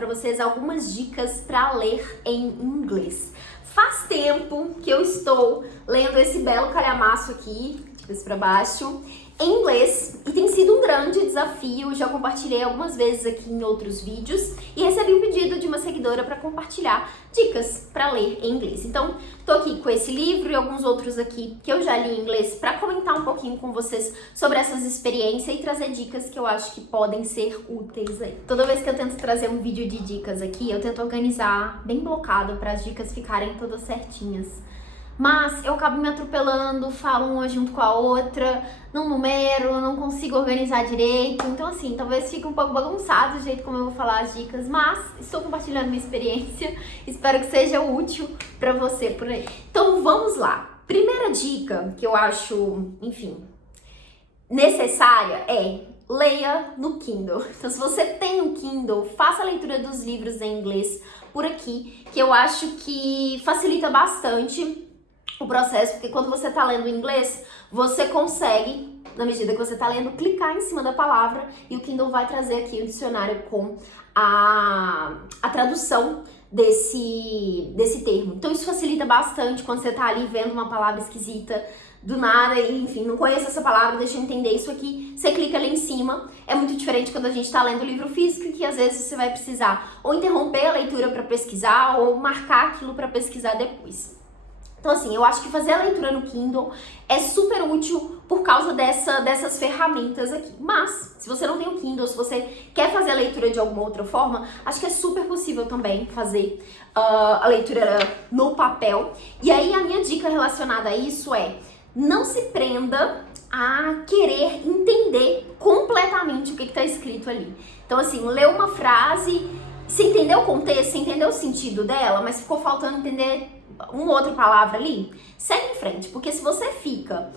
pra vocês algumas dicas pra ler em inglês. Faz tempo que eu estou lendo esse belo calhamaço aqui, de cabeça pra baixo, em inglês, e tem sido um grande desafio. Já compartilhei algumas vezes aqui em outros vídeos e recebi um pedido de uma seguidora para compartilhar dicas para ler em inglês. Então, tô aqui com esse livro e alguns outros aqui que eu já li em inglês para comentar um pouquinho com vocês sobre essas experiências e trazer dicas que eu acho que podem ser úteis aí. Toda vez que eu tento trazer um vídeo de dicas aqui, eu tento organizar bem blocado para as dicas ficarem todas certinhas. Mas eu acabo me atropelando, falo uma junto com a outra, não numero, não consigo organizar direito. Então assim, talvez fique um pouco bagunçado o jeito como eu vou falar as dicas, mas estou compartilhando minha experiência, espero que seja útil pra você por aí. Então vamos lá. Primeira dica que eu acho, enfim, necessária é: leia no Kindle. Então, se você tem um Kindle, faça a leitura dos livros em inglês por aqui, que eu acho que facilita bastante o processo, porque quando você tá lendo em inglês, você consegue, na medida que você tá lendo, clicar em cima da palavra e o Kindle vai trazer aqui o dicionário com a tradução desse termo. Então isso facilita bastante quando você tá ali vendo uma palavra esquisita do nada e, enfim, não conheço essa palavra, deixa eu entender isso aqui, você clica ali em cima. É muito diferente quando a gente tá lendo livro físico, que às vezes você vai precisar ou interromper a leitura para pesquisar ou marcar aquilo para pesquisar depois. Então assim, eu acho que fazer a leitura no Kindle é super útil por causa dessas ferramentas aqui. Mas, se você não tem o Kindle, se você quer fazer a leitura de alguma outra forma, acho que é super possível também fazer a leitura no papel. E aí a minha dica relacionada a isso é: não se prenda a querer entender completamente o que está escrito ali. Então assim, lê uma frase, você entendeu o contexto, você entendeu o sentido dela, mas ficou faltando entender uma outra palavra ali, segue em frente, porque se você fica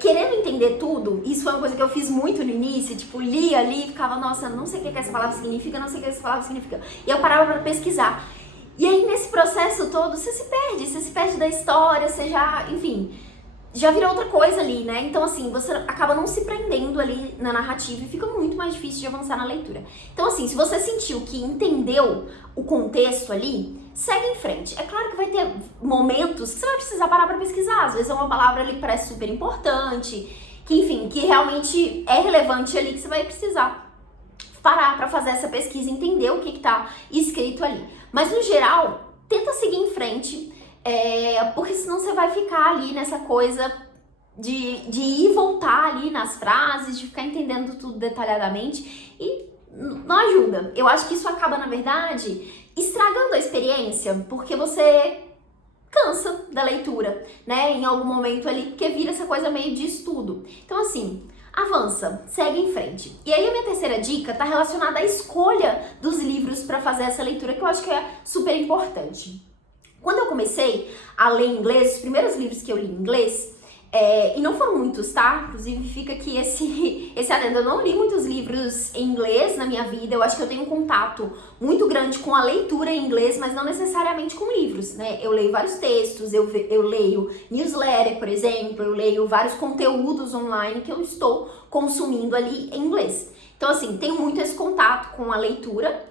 querendo entender tudo, isso foi uma coisa que eu fiz muito no início, tipo, lia ali e ficava, nossa, não sei o que essa palavra significa, não sei o que essa palavra significa, e eu parava pra pesquisar, e aí nesse processo todo você se perde da história, você já, enfim, já vira outra coisa ali, né? Então assim, você acaba não se prendendo ali na narrativa e fica muito mais difícil de avançar na leitura. Então assim, se você sentiu que entendeu o contexto ali, segue em frente. É claro que vai ter momentos que você vai precisar parar pra pesquisar. Às vezes é uma palavra ali que parece super importante, que enfim, que realmente é relevante ali, que você vai precisar parar pra fazer essa pesquisa e entender o que tá escrito ali. Mas no geral, tenta seguir em frente, porque senão você vai ficar ali nessa coisa de ir e voltar ali nas frases, de ficar entendendo tudo detalhadamente e não ajuda. Eu acho que isso acaba, na verdade, estragando a experiência, porque você cansa da leitura, né, em algum momento ali, porque vira essa coisa meio de estudo. Então assim, avança, segue em frente. E aí a minha terceira dica tá relacionada à escolha dos livros para fazer essa leitura, que eu acho que é super importante. Quando eu comecei a ler inglês, os primeiros livros que eu li em inglês, e não foram muitos, tá? Inclusive fica aqui esse adendo. Eu não li muitos livros em inglês na minha vida. Eu acho que eu tenho um contato muito grande com a leitura em inglês, mas não necessariamente com livros, né? Eu leio vários textos, eu leio newsletter, por exemplo, eu leio vários conteúdos online que eu estou consumindo ali em inglês. Então assim, tenho muito esse contato com a leitura,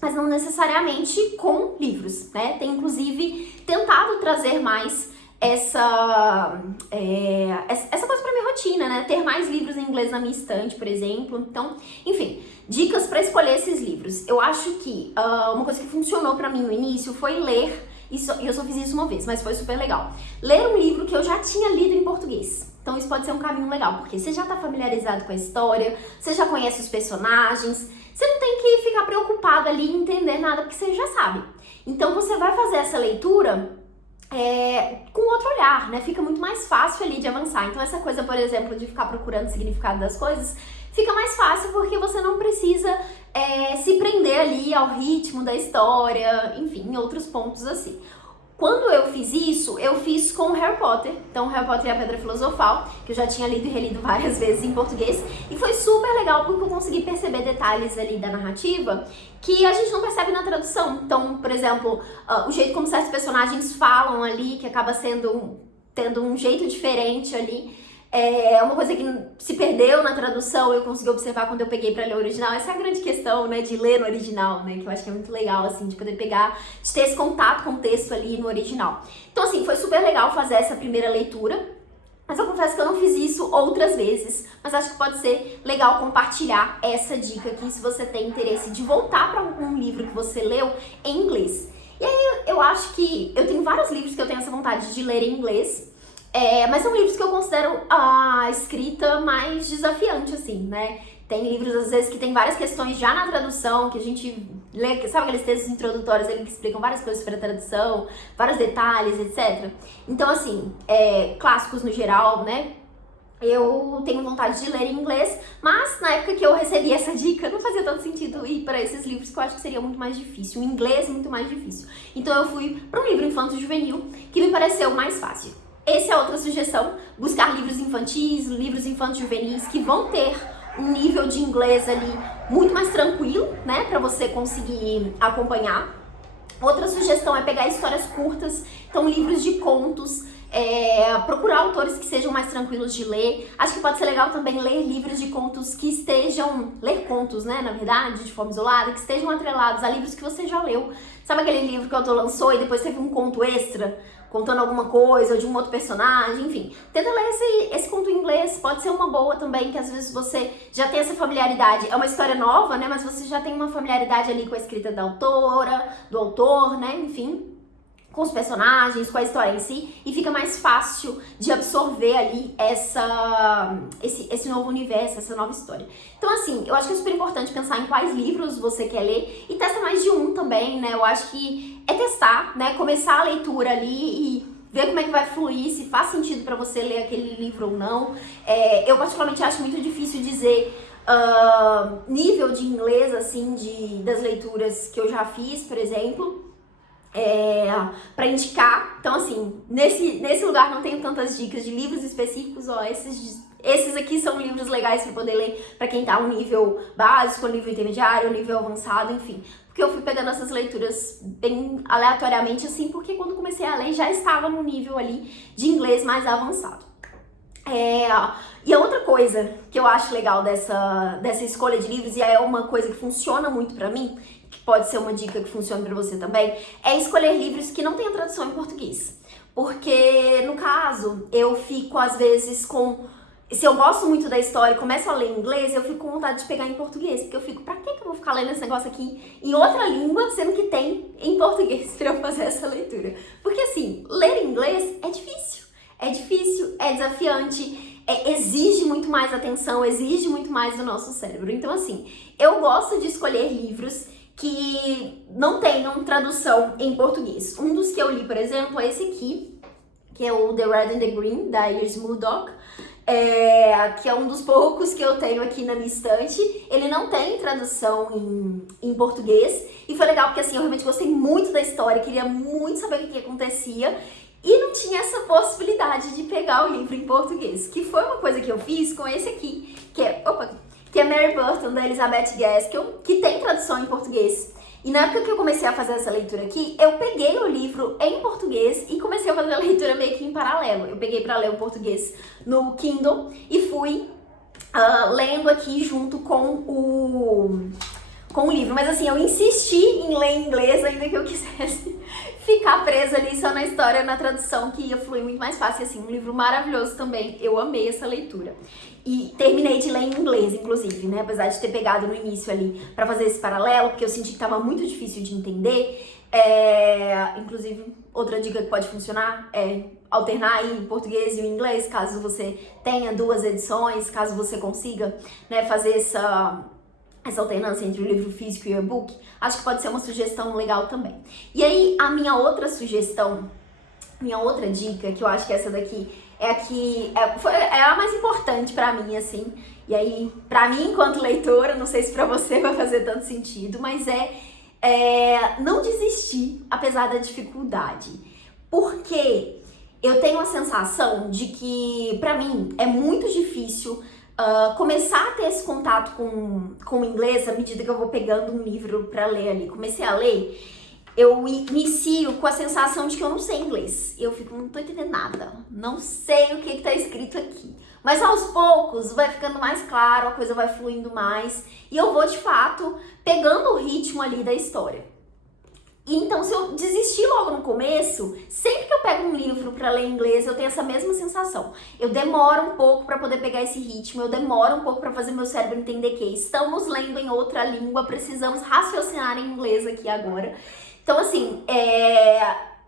mas não necessariamente com livros, né? Tenho inclusive tentado trazer mais essa coisa pra minha rotina, né? Ter mais livros em inglês na minha estante, por exemplo. Então, enfim, dicas para escolher esses livros. Eu acho que uma coisa que funcionou pra mim no início foi ler, e eu só fiz isso uma vez, mas foi super legal. Ler um livro que eu já tinha lido em português. Então isso pode ser um caminho legal, porque você já tá familiarizado com a história, você já conhece os personagens, você não tem que ficar preocupado ali em entender nada, porque você já sabe. Então você vai fazer essa leitura com outro olhar, né? Fica muito mais fácil ali de avançar. Então essa coisa, por exemplo, de ficar procurando o significado das coisas, fica mais fácil porque você não precisa se prender ali ao ritmo da história, enfim, em outros pontos assim. Quando eu fiz isso, eu fiz com Harry Potter. Então, Harry Potter e a Pedra Filosofal, que eu já tinha lido e relido várias vezes em português. E foi super legal porque eu consegui perceber detalhes ali da narrativa que a gente não percebe na tradução. Então, por exemplo, o jeito como certos personagens falam ali, que acaba tendo um jeito diferente ali. É uma coisa que se perdeu na tradução, eu consegui observar quando eu peguei pra ler o original. Essa é a grande questão, né, de ler no original, né, que eu acho que é muito legal, assim, de poder pegar, de ter esse contato com o texto ali no original. Então, assim, foi super legal fazer essa primeira leitura, mas eu confesso que eu não fiz isso outras vezes, mas acho que pode ser legal compartilhar essa dica aqui se você tem interesse de voltar para algum livro que você leu em inglês. E aí eu acho que eu tenho vários livros que eu tenho essa vontade de ler em inglês, mas são livros que eu considero a escrita mais desafiante, assim, né? Tem livros, às vezes, que tem várias questões já na tradução, que a gente lê, sabe aqueles textos introdutórios ali que explicam várias coisas para a tradução, vários detalhes, etc. Então, assim, clássicos no geral, né? Eu tenho vontade de ler em inglês, mas na época que eu recebi essa dica, não fazia tanto sentido ir para esses livros, que eu acho que seria muito mais difícil. O inglês muito mais difícil. Então eu fui para um livro infanto-juvenil, que me pareceu mais fácil. Essa é outra sugestão, buscar livros infantis, livros infanto-juvenis, que vão ter um nível de inglês ali muito mais tranquilo, né, para você conseguir acompanhar. Outra sugestão é pegar histórias curtas, então livros de contos, procurar autores que sejam mais tranquilos de ler. Acho que pode ser legal também ler livros de contos que estejam, ler contos, né, na verdade, de forma isolada, que estejam atrelados a livros que você já leu. Sabe aquele livro que o autor lançou e depois teve um conto extra, contando alguma coisa, ou de um outro personagem, enfim. Tenta ler esse conto em inglês, pode ser uma boa também, que às vezes você já tem essa familiaridade. É uma história nova, né, mas você já tem uma familiaridade ali com a escrita da autora, do autor, né, enfim, com os personagens, com a história em si, e fica mais fácil de absorver ali esse novo universo, essa nova história. Então, assim, eu acho que é super importante pensar em quais livros você quer ler e testa mais de um também, né? Eu acho que é testar, né? Começar a leitura ali e ver como é que vai fluir, se faz sentido pra você ler aquele livro ou não. Eu particularmente acho muito difícil dizer nível de inglês, assim, das leituras que eu já fiz, por exemplo. Pra indicar. Então, assim, nesse lugar não tenho tantas dicas de livros específicos, ó, esses aqui são livros legais pra poder ler pra quem tá no nível básico, nível intermediário, nível avançado, enfim. Porque eu fui pegando essas leituras bem aleatoriamente, assim, porque quando comecei a ler já estava no nível ali de inglês mais avançado. E a outra coisa que eu acho legal dessa escolha de livros, e é uma coisa que funciona muito pra mim, que pode ser uma dica que funcione pra você também, é escolher livros que não tenham tradução em português. Porque, no caso, eu fico, às vezes, se eu gosto muito da história e começo a ler em inglês, eu fico com vontade de pegar em português. Porque eu fico, pra que eu vou ficar lendo esse negócio aqui em outra língua, sendo que tem em português pra eu fazer essa leitura? Porque, assim, ler em inglês é difícil. É difícil, é desafiante, exige muito mais atenção, exige muito mais do nosso cérebro. Então, assim, eu gosto de escolher livros que não tenham tradução em português. Um dos que eu li, por exemplo, é esse aqui, que é o The Red and the Green, da Iris Murdoch, que é um dos poucos que eu tenho aqui na minha estante. Ele não tem tradução em português, e foi legal porque, assim, eu realmente gostei muito da história, queria muito saber o que acontecia, e não tinha essa possibilidade de pegar o livro em português, que foi uma coisa que eu fiz com esse aqui, que é Mary Burton, da Elizabeth Gaskell, que tem tradução em português. E na época que eu comecei a fazer essa leitura aqui, eu peguei o livro em português e comecei a fazer a leitura meio que em paralelo. Eu peguei para ler o português no Kindle e fui lendo aqui junto com o livro. Mas assim, eu insisti em ler em inglês, ainda que eu quisesse ficar presa ali só na história, na tradução, que ia fluir muito mais fácil. Assim, um livro maravilhoso também. Eu amei essa leitura. E terminei de ler em inglês, inclusive, né? Apesar de ter pegado no início ali pra fazer esse paralelo, porque eu senti que tava muito difícil de entender. Inclusive, outra dica que pode funcionar é alternar aí o português e o inglês, caso você tenha duas edições, caso você consiga, né, fazer essa alternância entre o livro físico e o e-book. Acho que pode ser uma sugestão legal também. E aí, a minha outra sugestão, minha outra dica, que eu acho que essa daqui é a mais importante pra mim, assim. E aí, pra mim, enquanto leitora, não sei se pra você vai fazer tanto sentido, mas não desistir, apesar da dificuldade. Porque eu tenho a sensação de que, pra mim, é muito difícil começar a ter esse contato com o inglês à medida que eu vou pegando um livro pra ler ali. Comecei a ler, eu inicio com a sensação de que eu não sei inglês. Eu fico, não tô entendendo nada, não sei o que tá escrito aqui. Mas aos poucos vai ficando mais claro, a coisa vai fluindo mais e eu vou de fato pegando o ritmo ali da história. E então, se eu desistir logo no começo, sempre que eu pego um livro para ler em inglês, eu tenho essa mesma sensação. Eu demoro um pouco para poder pegar esse ritmo, eu demoro um pouco para fazer meu cérebro entender que estamos lendo em outra língua, precisamos raciocinar em inglês aqui agora. Então, assim,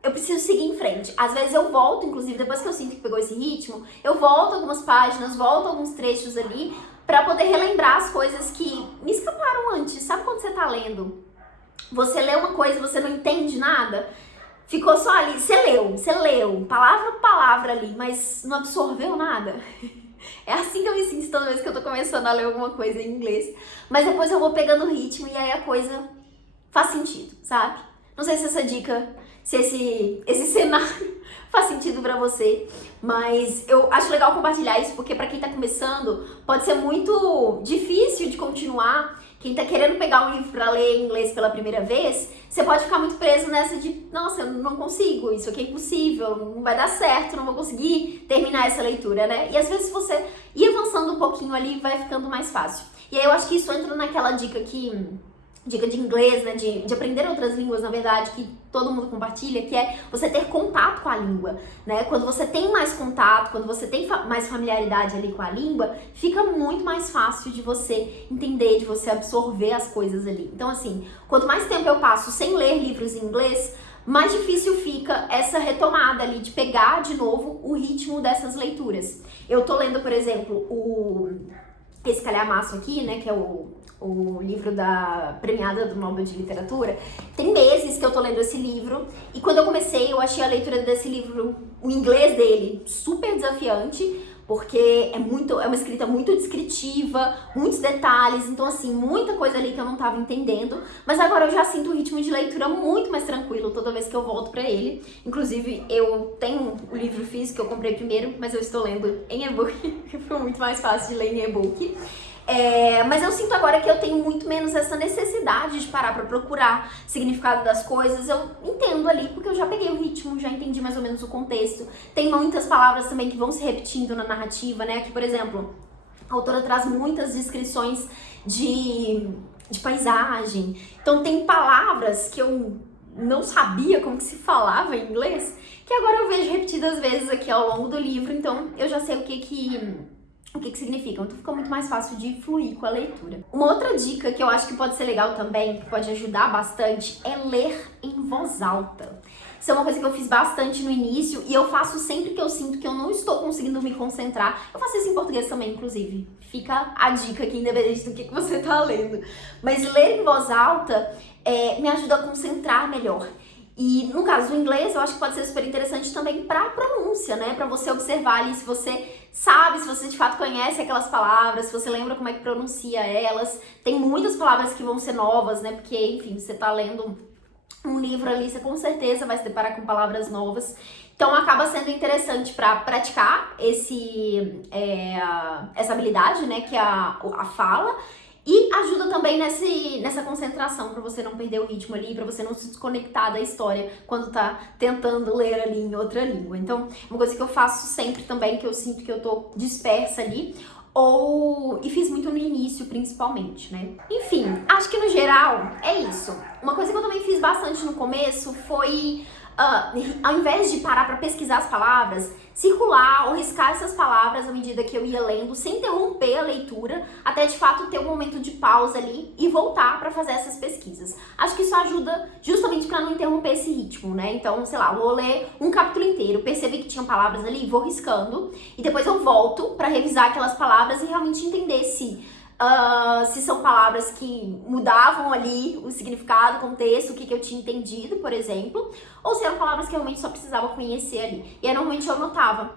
eu preciso seguir em frente. Às vezes eu volto, inclusive, depois que eu sinto que pegou esse ritmo, eu volto algumas páginas, volto alguns trechos ali, para poder relembrar as coisas que me escaparam antes. Sabe quando você tá lendo? Você lê uma coisa e você não entende nada? Ficou só ali, você leu, palavra por palavra ali, mas não absorveu nada. É assim que eu me sinto toda vez que eu tô começando a ler alguma coisa em inglês. Mas depois eu vou pegando o ritmo e aí a coisa faz sentido, sabe? Não sei se essa dica, se esse cenário faz sentido pra você, mas eu acho legal compartilhar isso porque pra quem tá começando pode ser muito difícil de continuar. Quem tá querendo pegar um livro pra ler em inglês pela primeira vez, você pode ficar muito preso nessa de, nossa, eu não consigo, isso aqui é impossível, não vai dar certo, não vou conseguir terminar essa leitura, né? E às vezes se você ir avançando um pouquinho ali, vai ficando mais fácil. E aí eu acho que isso entra naquela dica de inglês, né, de aprender outras línguas, na verdade, que todo mundo compartilha, que é você ter contato com a língua, né? Quando você tem mais contato, quando você tem mais familiaridade ali com a língua, fica muito mais fácil de você entender, de você absorver as coisas ali. Então, assim, quanto mais tempo eu passo sem ler livros em inglês, mais difícil fica essa retomada ali de pegar de novo o ritmo dessas leituras. Eu tô lendo, por exemplo, esse calhamaço aqui, né, que é o livro da premiada do Nobel de Literatura. Tem meses que eu tô lendo esse livro e quando eu comecei eu achei a leitura desse livro, o inglês dele, super desafiante, porque é uma escrita muito descritiva, muitos detalhes, então assim, muita coisa ali que eu não tava entendendo, mas agora eu já sinto um ritmo de leitura muito mais tranquilo toda vez que eu volto pra ele. Inclusive, eu tenho o livro físico que eu comprei primeiro, mas eu estou lendo em e-book, que foi muito mais fácil de ler em e-book. Mas eu sinto agora que eu tenho muito menos essa necessidade de parar pra procurar significado das coisas. Eu entendo ali, porque eu já peguei o ritmo, já entendi mais ou menos o contexto. Tem muitas palavras também que vão se repetindo na narrativa, né? Aqui, por exemplo, a autora traz muitas descrições de paisagem. Então tem palavras que eu não sabia como que se falava em inglês, que agora eu vejo repetidas vezes aqui ao longo do livro, então eu já sei o que significam, então fica muito mais fácil de fluir com a leitura. Uma outra dica que eu acho que pode ser legal também, que pode ajudar bastante, é ler em voz alta. Isso é uma coisa que eu fiz bastante no início e eu faço sempre que eu sinto que eu não estou conseguindo me concentrar. Eu faço isso em português também, inclusive. Fica a dica aqui, independente do que você tá lendo. Mas ler em voz alta me ajuda a concentrar melhor. E no caso do inglês, eu acho que pode ser super interessante também para a pronúncia, né? Para você observar ali se você sabe, se você de fato conhece aquelas palavras, se você lembra como é que pronuncia elas. Tem muitas palavras que vão ser novas, né? Porque, enfim, você tá lendo um livro ali, você com certeza vai se deparar com palavras novas. Então acaba sendo interessante para praticar essa habilidade, né? Que é a fala. E ajuda também nessa concentração, pra você não perder o ritmo ali, pra você não se desconectar da história quando tá tentando ler ali em outra língua. Então, uma coisa que eu faço sempre também, que eu sinto que eu tô dispersa ali, e fiz muito no início, principalmente, né? Enfim, acho que no geral é isso. Uma coisa que eu também fiz bastante no começo foi, ao invés de parar pra pesquisar as palavras, circular ou riscar essas palavras à medida que eu ia lendo, sem interromper a leitura, até de fato ter um momento de pausa ali e voltar para fazer essas pesquisas. Acho que isso ajuda justamente para não interromper esse ritmo, né? Então, sei lá, vou ler um capítulo inteiro, percebi que tinham palavras ali, vou riscando e depois eu volto para revisar aquelas palavras e realmente entender se são palavras que mudavam ali o significado, o contexto, o que eu tinha entendido, por exemplo, ou se eram palavras que eu realmente só precisava conhecer ali. E aí, normalmente, eu anotava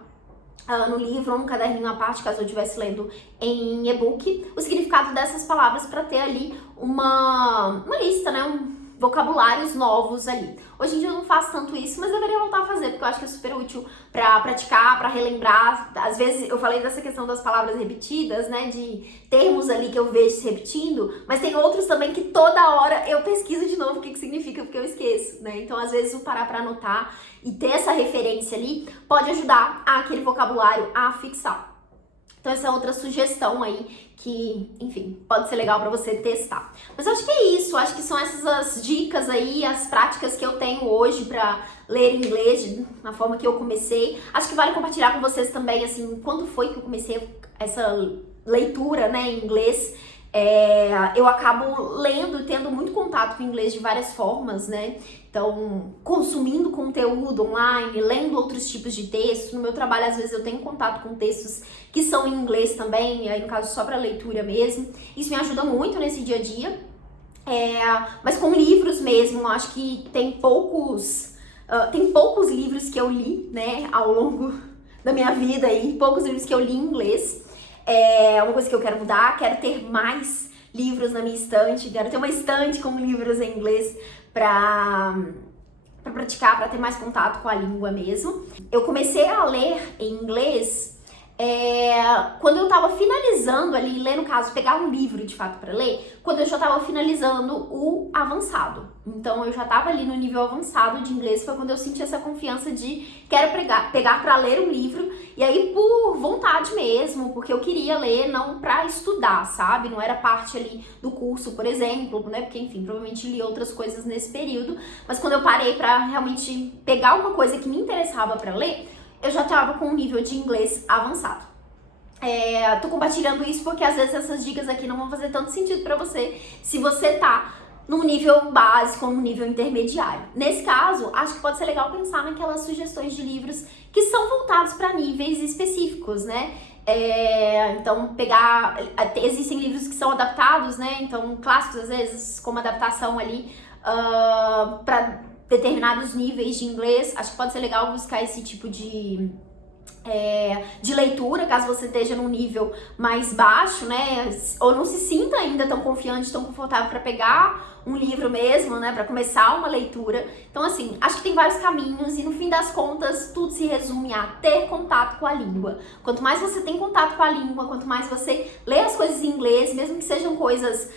no livro ou no caderninho à parte, caso eu estivesse lendo em e-book, o significado dessas palavras para ter ali uma lista, né? Vocabulários novos ali. Hoje em dia eu não faço tanto isso, mas deveria voltar a fazer, porque eu acho que é super útil pra praticar, pra relembrar. Às vezes eu falei dessa questão das palavras repetidas, né, de termos ali que eu vejo se repetindo, mas tem outros também que toda hora eu pesquiso de novo o que significa, porque eu esqueço, né? Então, às vezes, o parar pra anotar e ter essa referência ali pode ajudar aquele vocabulário a fixar. Então essa é outra sugestão aí que, enfim, pode ser legal pra você testar. Mas eu acho que é isso, acho que são essas as dicas aí, as práticas que eu tenho hoje pra ler inglês, na forma que eu comecei. Acho que vale compartilhar com vocês também, assim, quando foi que eu comecei essa leitura, né, em inglês. Eu acabo lendo e tendo muito contato com o inglês de várias formas, né? Então, consumindo conteúdo online, lendo outros tipos de texto. No meu trabalho, às vezes, eu tenho contato com textos que são em inglês também, aí no caso só para leitura mesmo. Isso me ajuda muito nesse dia a dia. Mas com livros mesmo, eu acho que tem poucos livros que eu li, né, ao longo da minha vida aí, poucos livros que eu li em inglês. É uma coisa que eu quero mudar, quero ter mais livros na minha estante, quero ter uma estante com livros em inglês pra praticar, pra ter mais contato com a língua mesmo. Eu comecei a ler em inglês quando eu tava finalizando ali, ler no caso, pegar um livro de fato pra ler, quando eu já tava finalizando o avançado. Então eu já tava ali no nível avançado de inglês, foi quando eu senti essa confiança de quero pegar pra ler um livro, e aí por vontade mesmo, porque eu queria ler, não pra estudar, sabe? Não era parte ali do curso, por exemplo, né? Porque enfim, provavelmente li outras coisas nesse período, mas quando eu parei pra realmente pegar uma coisa que me interessava pra ler, eu já tava com um nível de inglês avançado. Tô compartilhando isso porque às vezes essas dicas aqui não vão fazer tanto sentido pra você se você tá num nível básico ou num nível intermediário. Nesse caso, acho que pode ser legal pensar naquelas sugestões de livros que são voltados para níveis específicos, né? Então, existem livros que são adaptados, né? Então, clássicos, às vezes, como adaptação ali para determinados níveis de inglês. Acho que pode ser legal buscar esse tipo de leitura, caso você esteja num nível mais baixo, né, ou não se sinta ainda tão confiante, tão confortável para pegar um livro mesmo, né, para começar uma leitura. Então, assim, acho que tem vários caminhos e no fim das contas tudo se resume a ter contato com a língua. Quanto mais você tem contato com a língua, quanto mais você lê as coisas em inglês, mesmo que sejam coisas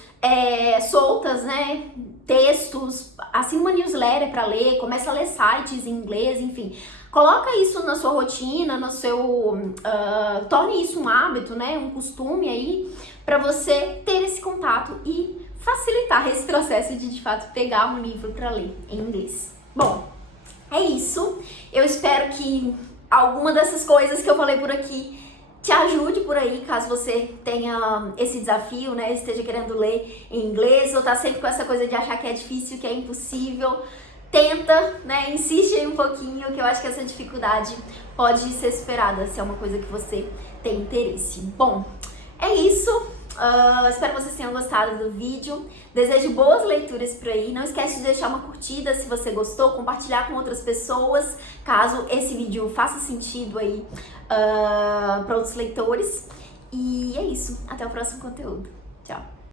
soltas, né, textos, assina uma newsletter para ler, começa a ler sites em inglês, enfim. Coloca isso na sua rotina, no seu torne isso um hábito, né, um costume aí, para você ter esse contato e facilitar esse processo de fato pegar um livro para ler em inglês. Bom, é isso. Eu espero que alguma dessas coisas que eu falei por aqui te ajude por aí, caso você tenha esse desafio, né, esteja querendo ler em inglês ou tá sempre com essa coisa de achar que é difícil, que é impossível. Tenta, né, insiste aí um pouquinho, que eu acho que essa dificuldade pode ser superada se é uma coisa que você tem interesse. Bom, é isso. Espero que vocês tenham gostado do vídeo. Desejo boas leituras por aí. Não esquece de deixar uma curtida se você gostou, compartilhar com outras pessoas, caso esse vídeo faça sentido aí para outros leitores. E é isso. Até o próximo conteúdo. Tchau!